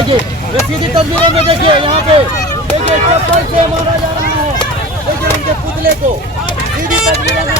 देखिए सीधी तस्वीरों में देखिए, यहाँ पे देखिए चप्पल से मारा जा रहा है, देखिए उनके पुतले को सीधी तस्वीरों में।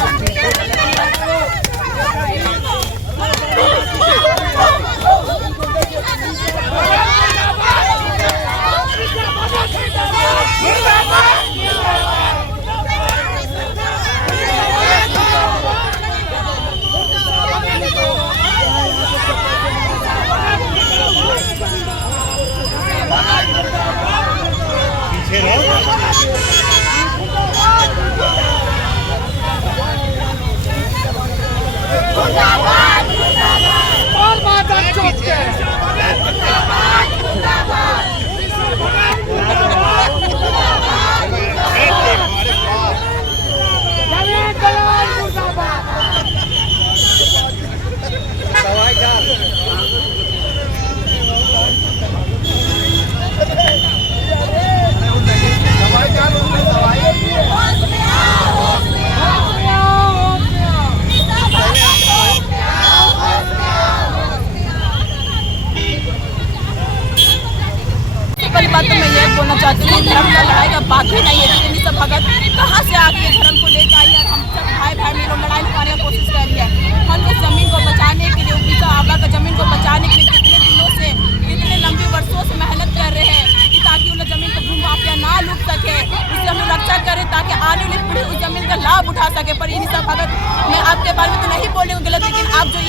बात तो मैं ये बोलना चाहती हूँ, धर्म का लड़ाई का बात ही नहीं है। निशा भगत कहाँ से आके धर्म को लेकर आई है? हम सब भाई भाई मिलो लड़ाई लड़ाने की कोशिश कर रही है। हम इस जमीन को बचाने के लिए, उनकी आबा का जमीन को बचाने के लिए कितने दिनों से, कितने लंबे वर्षों से मेहनत कर रहे हैं कि ताकि उन जमीन को भूमि माफिया ना लूट सके, उससे हम रक्षा करें ताकि आने वाली पीढ़ी उस जमीन का लाभ उठा सके। पर निशा भगत, मैं आपके बारे में तो नहीं बोल रही हूँ गलत, लेकिन आप जो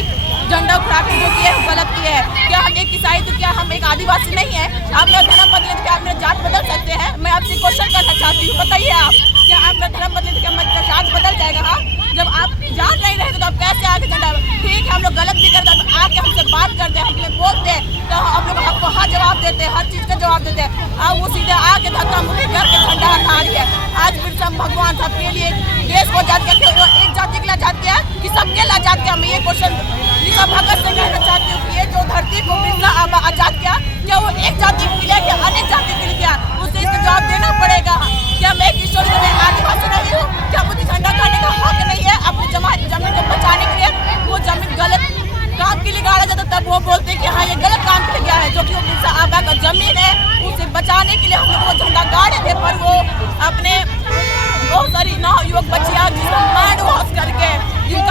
झंडा उठाकर जो किए गलत किए है। क्या हम एक ईसाई तो क्या हम एक आदिवासी नहीं है? आप मेरा धर्म बदले तो क्या आप मेरा जात बदल सकते हैं? मैं आपसे क्वेश्चन करना चाहती हूँ, बताइए आप, क्या आप मेरा धर्म बदले तो क्या मेरा जात बदल जाएगा? हाँ, जब आप जान नहीं रहे तो आप कैसे आके झंडा? ठीक है, हम लोग गलत भी करते हैं तो आके हमसे बात करते हैं, हमसे बोलते हैं तो हम लोग आपको हर जवाब देते हैं, हर चीज़ का जवाब देते हैं। आप वो सीधे आके धक्का मुक्की करके झंडा हटा रही है। आज बिरसा भगवान सबके लिए देश को आजाद किया, एक जाति के लिए आजाद किया कि सबके लिए आजाद किया? मैं ये क्वेश्चन निशा भगत से कहना चाहती हूँ कि ये जो धरती को बिरसा आजाद किया, क्या वो एक जाति के लिए क्या अनेक जाति के लिए किया? उससे इसका जवाब देना पड़ेगा। क्या मैं एक ईश्वर में आदिवासी नहीं हूँ? क्या मुझे झंडा गाड़ने का हक नहीं है अपनी जमीन को बचाने के लिए? वो जमीन गलत काम के लिए गाड़ा जाता तब वो बोलते हैं कि हाँ ये गलत काम के लिए गया है, जो कि वो बिरसा आबा का जमीन है, उसे बचाने के लिए हम लोग वो झंडा गाड़े थे। पर वो अपने बहुत सारी नौ युवक बच्चियाँ जिनका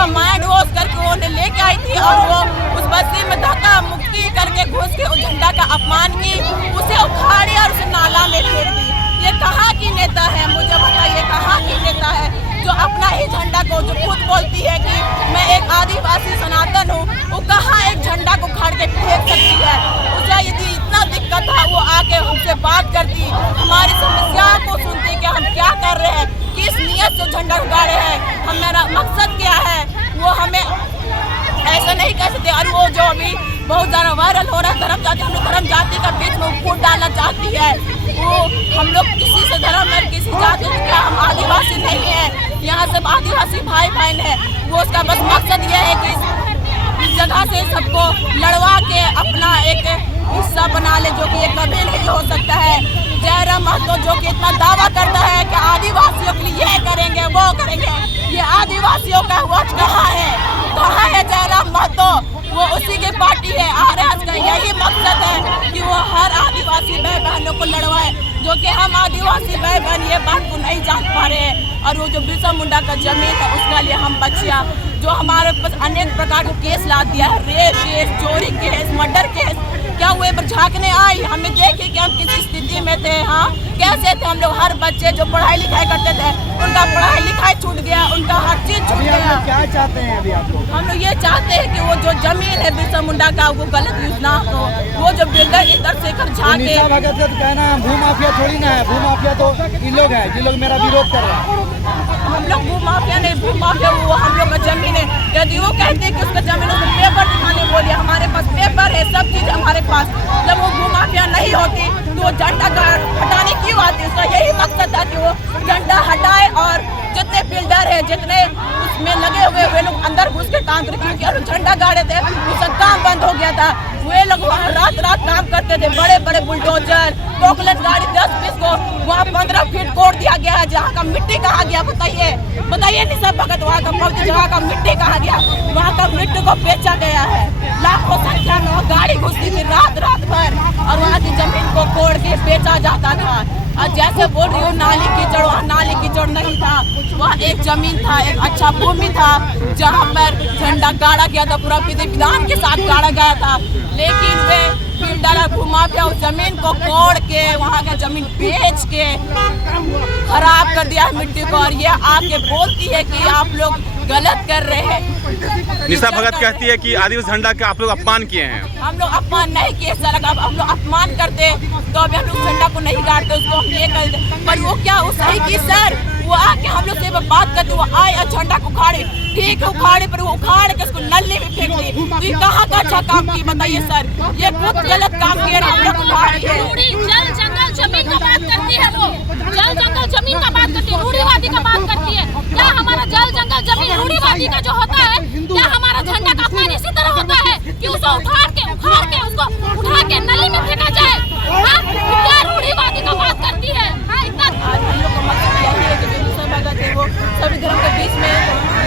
माइंड वॉश करके उन्हें लेके आई थी और वो उस बस्ती में धक्का मुक्की करके घुस के उस झंडा का अपमान की, उसे उखाड़ी और उसे नाला में फेंक दी। ये कहाँ की नेता है? मुझे बताइए, कहाँ की नेता है जो अपना ही झंडा को, जो खुद बोलती है कि मैं एक आदिवासी सनातन हूँ, वो कहाँ एक झंडा को उखाड़ के फेंक सकती है? उसे यदि इतना दिक्कत था वो आके हमसे बात करती, हमारी समस्या को सुनती कि हम क्या कर रहे हैं, किस नियत से झंडा उगाड़े हैं, हमारा मकसद क्या है, वो हमें ऐसा नहीं कह सकते। और वो जो अभी बहुत ज़्यादा वायरल हो रहा है धर्म जाति, हम लोग धर्म जाति का बीच में फूट डालना चाहती है। वो हम लोग किसी से धर्म है, किसी जाति से, क्या हम आदिवासी नहीं है? यहाँ सब आदिवासी भाई बहन है। वो उसका बस मकसद ये है कि इस जगह से सबको लड़वा के अपना एक हिस्सा बना ले, जो कि एक कभी नहीं हो सकता है। जयराम महतो जो कि इतना दावा करता है कि आदिवासियों के लिए ये करेंगे वो करेंगे, ये आदिवासियों का वोट कहाँ है? कहाँ है जयराम महतो? वो उसी की पार्टी है। आरएस का यही मकसद है कि वो हर आदिवासी भाई बहनों को लड़वाए, जो कि हम आदिवासी भाई बहन ये बात को नहीं जान पा रहे हैं। और वो जो बिरसा मुंडा का जमीन है उसके लिए हम बच्चियाँ जो हमारे पास अनेक प्रकार का केस ला दिया है, रेप केस, चोरी केस, मर्डर केस, क्या हुए पर झाँकने आई, हमें देखे कि हम किस स्थिति में थे। हाँ, कैसे थे हम लोग? हर बच्चे जो पढ़ाई लिखाई करते थे उनका पढ़ाई लिखाई छूट गया, उनका हर चीज छूट गया। क्या चाहते हैं अभी आप लोग? हम लोग ये चाहते हैं कि वो जो जमीन है बिरसा मुंडा का वो गलत यूज ना हो, वो जो बिल्डर इधर से कर झाँके। निशा भगत का तो कहना है भूमाफिया थोड़ी ना है, भूमाफिया तो ये लोग है, ये लोग मेरा विरोध कर रहे हैं। हम लोग भूमाफिया नहीं, भूमाफिया वो हम लोग का जमीन है। यदि वो कहते हैं कि उसका जमीन उसको पेपर दिखाने बोलिए, हमारे पास पेपर है, सब चीज हमारे पास। जब वो भूमाफिया नहीं होती तो वो झंडा हटाने क्यों आती? उसका यही मकसद था कि वो झंडा हटाए और जितने बिल्डर है, जितने उसमें लगे हुए वे लोग अंदर घुस के काम करे, क्योंकि झंडा गाड़े थे उसका काम बंद हो गया था। वे लोग वहाँ रात रात काम करते थे, बड़े बड़े बुलडोजर, पोकलेट गाड़ी 10-20 को वहाँ 15 फीट कोड़ दिया गया है। जहाँ का मिट्टी कहाँ गया बताइए? बताइए निशा भगत, वहाँ का पवित्र जगह का मिट्टी कहाँ गया? वहाँ का मिट्टी को बेचा गया है। लाखों संख्या में वहाँ गाड़ी घुसती थी रात रात भर और वहाँ की लिए बेचा जाता था। और जैसे बोल रही हूँ नाली कीचड़, वहाँ नाली कीचड़ नहीं था, वहाँ एक जमीन था, एक अच्छा भूमि था जहाँ पर झंडा गाड़ा गया था, पूरा विधि विधान के साथ गाड़ा गया था। लेकिन वे बिल्डर और भूमाफिया उस जमीन को कोड़ के, वहाँ का जमीन बेच के खराब कर दिया है मिट्टी को। और ये आके बोलती है कि आप लोग गलत कर रहे हैं। निशा भगत कहती है कि आदिवासी झंडा का आप लोग अपमान किए हैं। हम लोग अपमान नहीं किए सर, अगर हम लोग अपमान करते तो अभी हम लोग झंडा को नहीं गाड़ते, उसको हम ये कर दे। पर वो क्या वो सही की सर, वो आके हम लोग से बात करते, वो आए और झंडा को उखाड़े, ठीक है उखाड़े, पर वो उखाड़ के उसको नली में फेंक दी। तो ये कहाँ का अच्छा काम की बताइए सर, ये बहुत गलत काम किया हम लोग उखाड़ के। जल जंगल जमीन का बात करती है, वो जल जंगल जमीन का बात करती है, रूढ़िवादी का बात करती है। क्या हमारा जल जंगल जमीन रूढ़िवादी का जो होता है, क्या हमारा झंडा का अपमान इसी तरह होता है कि उसको उखाड़ के उसको उठा के नली में फेंका जाए? क्या रूढ़िवादी का बात करती है? आज हम लोग का मकसद यही है कि जो निशा भगत है वो सभी धर्म के बीच में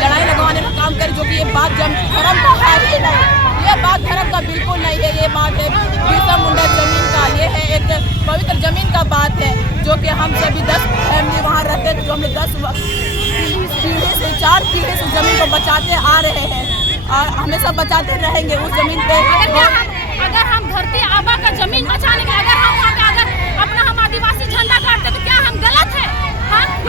लड़ाई लगवाने का काम करे, जो कि ये बात धर्म का है ही नहीं, ये बात धर्म का बिल्कुल नहीं है। ये बात है बिरसा मुंडा जमीन का, ये है एक पवित्र जमीन का बात है, जो कि हम सभी 10 फैमिली वहाँ रहते थे, जो हम 10 पीढ़ी से 4 पीढ़ी से जमीन को बचाते आ रहे हैं और हमेशा बचाते रहेंगे उस जमीन पे। अगर हम धरती आबा का जमीन बचाने का, अगर हम आदिवासी झंडा गाड़ते तो क्या हम गलत है?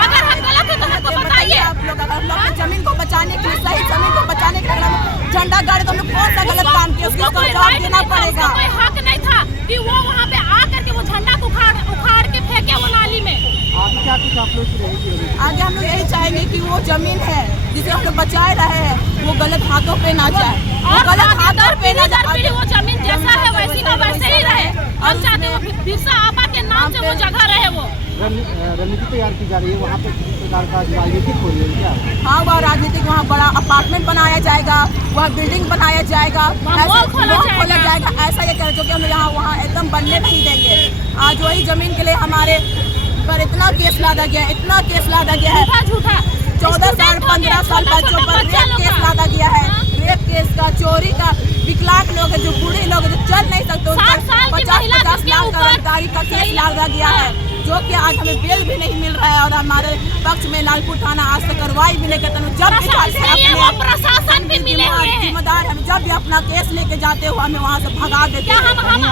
अगर हम गलत है तो हमको बताइए। आप लोग अगर हम लोग जमीन को बचाने के लिए, सही जमीन को बचाने के लिए झंडा गाड़े तो हम लोग कौन सा गलत काम किया, उसको जवाब देना पड़ेगा। कोई हक नहीं था कि वो वहाँ पे आकर के वो झंडा को उखाड़ के फेंके वो नाली में। आगे हम लोग यही चाहेंगे कि वो जमीन है जिसे हम लोग बचाए रहे हैं, वो गलत हाथों पे ना जाए, वो गलत हाथों पे ना जाए। वो जमीन जैसा है वैसी का वैसे ही रहे। हम चाहते हैं वो बिरसा आबा के नाम से वो जगह रहे। वो रणनीति तैयार की जा रही है, वहाँ पे किसी प्रकार का राजनीतिक हो रही है क्या? हाँ, वह राजनीतिक, वहाँ बड़ा अपार्टमेंट बनाया जाएगा, वहाँ बिल्डिंग बनाया जाएगा, मॉल खोला जाएगा। ऐसा ये कर जो कि हम यहाँ वहाँ एकदम बनने नहीं देंगे। आज वही जमीन के लिए हमारे पर इतना केस लादा गया, इतना केस लादा गया है, झूठा 14 साल 15 साल बच्चों पर रेप केस लादा गया है, रेप केस का, चोरी का, विकलांग लोग है, जो बूढ़े लोग जो चल नहीं सकते, 50-50 लाख का गाड़ी का केस लादा गया है, जो कि आज हमें बेल भी नहीं मिल रहा है। और हमारे पक्ष में लालपुर थाना आज तक कार्रवाई भी नहीं करता। जब भी प्रशासन भी मिले हुए हैं, जिम्मेदार हम जब भी अपना केस लेके जाते हुए हमें वहाँ से भगा देते हैं।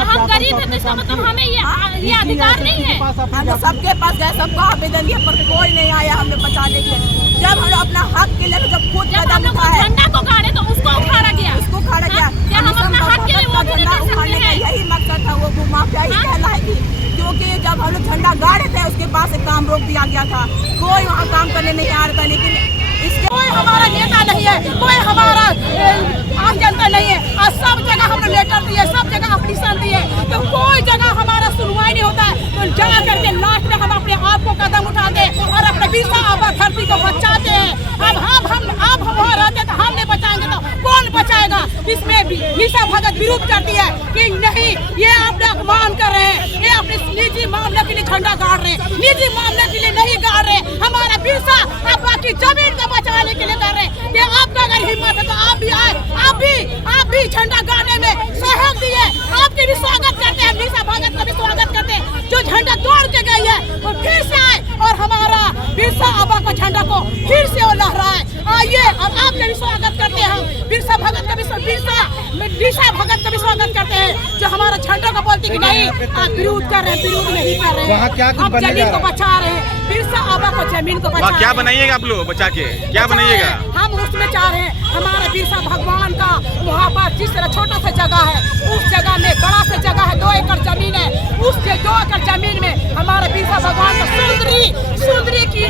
हम गरीब हैं तो इसका मतलब हमें ये अधिकार नहीं है। हमने सबके पास गए, सबको आवेदन दिया, पर कोई नहीं आया हमें बचाने के लिए। जब हम अपना हक के लिए जब खुद कदम उठाए, झंडा को गाड़े तो उसको उखाड़ा गया, उसको उखाड़ा गया। हम अपना हक के लिए वो भी नहीं कर सकते हैं। यही मकसद था, वो भूमाफिया ही कहलाएगी, क्योंकि जब हम लोग झंडा गाड़े थे उसके पास से काम रोक दिया गया था, कोई वहाँ काम करने नहीं आ रहा था। लेकिन इसके कोई हमारा नेता नहीं है, कोई हमारा आम जनता नहीं है। और सब जगह हम लेटर दिए, सब जगह एप्लीकेशन दिए, तो कोई जगह हमारा सुनवाई नहीं होता है। तो जा करके लास्ट में हम अपने आप को कदम उठाते और अपने बिरसा आबा धरती को बचाते हैं। अब हम वहाँ रहते तो हम नहीं बचाएंगे तो कौन बचाएगा? इसमें निशा भगत विरोध करती है कि नहीं, ये आप लोग अपमान कर रहे हैं, ये अपने निजी मामले के लिए झंडा गाड़ रहे हैं, निजी मामले के लिए नहीं गाड़ रहे। हमारा बिरसा आबा की जमीन को बचाने के लिए कर रहे हैं। ये आपका अगर हिम्मत है तो आप भी आए, आप भी झंडा गाड़ने में सहयोग दिए। आपके भी स्वागत करते हैं, निशा भगत का भी स्वागत करते हैं, जो झंडा तोड़ के गई है वो फिर से आए और हमारा बिरसा आबा का झंडा को फिर से वो लहराए। आइए, और आपका भी स्वागत करते हैं हम, बिरसा भगत का भी, निशा भगत का भी स्वागत करते हैं, जो हमारा झंडा को बोलती कि नहीं आप विरोध कर रहे हैं, विरोध नहीं कर रहे हैं, हम जमीन को बचा रहे हैं, बिरसा आबा को जमीन को बचा। क्या बनाइएगा आप लोग बचा के, क्या बनाइएगा? हम उसमें चाह रहे हैं हमारे बिरसा भगवान का वहाँ पर जिस तरह छोटा सा जगह है, उस जगह में बड़ा सा जगह है, 2 एकड़ जमीन है, उस 2 एकड़ जमीन में हमारे बिरसा भगवान को सुंदरी की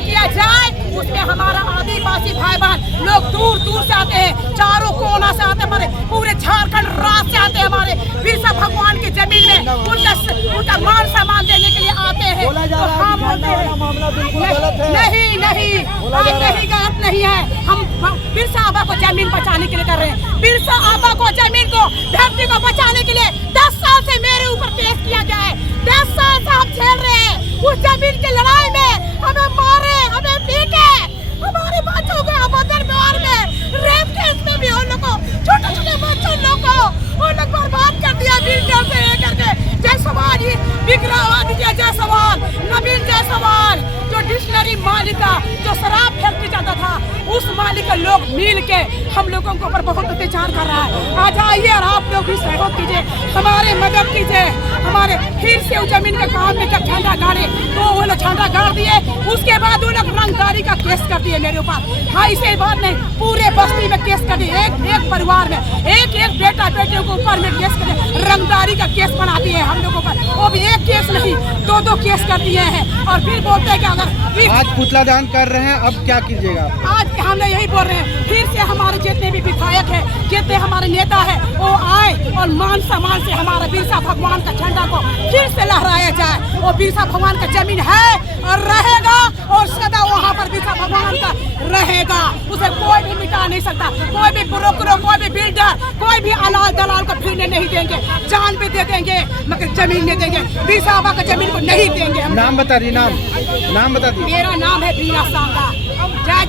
किया जाए। उसमें हमारा आदिवासी भाई बहन लोग दूर दूर से आते हैं, चारों कोना से आते हैं, हमारे पूरे झारखंड राज्य से आते हैं हमारे बिरसा भगवान की जमीन में उनका मान सम्मान देने के लिए आते हैं। तो हम नहीं गलत नहीं है, हम बिरसा आबा को जमीन बचाने के लिए कर रहे हैं। बिरसा आबा को जमीन को धरती को बचाने के लिए 10 साल से मेरे ऊपर केस किया गया है, 10 साल से हम झेल रहे हैं। उस जमीन की लड़ाई में हमें मारे, हमें पीटे, हमारे बच्चों को अबोधन व्यवहार में, रेप केस में भी उन लोगों को, छोटे बच्चों लोगों को उन लोग बर्बाद कर दिया। बिल्डर से लेकर के जय समाज विग्रह उस मालिक का लोग मिल के हम लोगों के ऊपर बहुत अत्याचार कर रहा है। आज आइए और आप लोग भी सहयोग कीजिए, हमारे मदद कीजिए। हमारे फिर से उस जमीन के काम में जब झंडा गाड़े तो वो लोग झंडा गाड़ दिए, उसके बाद वो लोग रंगदारी का केस कर दिए मेरे ऊपर। हाँ, इसे बात नहीं, पूरे बस्ती में केस कर दिए, एक परिवार में एक बेटा बेटे के ऊपर में केस कर दिए, रंगदारी का केस बना दिए हम लोगों पर। वो भी एक केस नहीं, दो केस कर दिए हैं। और फिर बोलते हैं कि अगर आज पुतला दान कर रहे हैं, अब क्या कीजिएगा? आज हम लोग यही बोल रहे हैं, फिर से हमारे जितने भी विधायक हैं, जितने हमारे नेता हैं, वो आए और मान सम्मान से हमारा बिरसा भगवान का झंडा को फिर से लहराया जाए। वो बिरसा भगवान का जमीन है और रहेगा और सदा वहाँ पर बिरसा भगवान का रहेगा, उसे कोई भी मिटा नहीं सकता। कोई भी ब्रोकर, कोई भी बिल्डर, कोई भी अलाल दलाल को फिरने नहीं देंगे। जान भी दे देंगे मगर जमीन नहीं देंगे, बिरसा बाबा का जमीन को नहीं देंगे। नाम बता दी, नाम बता दी। मेरा नाम है बीना सांगा। जय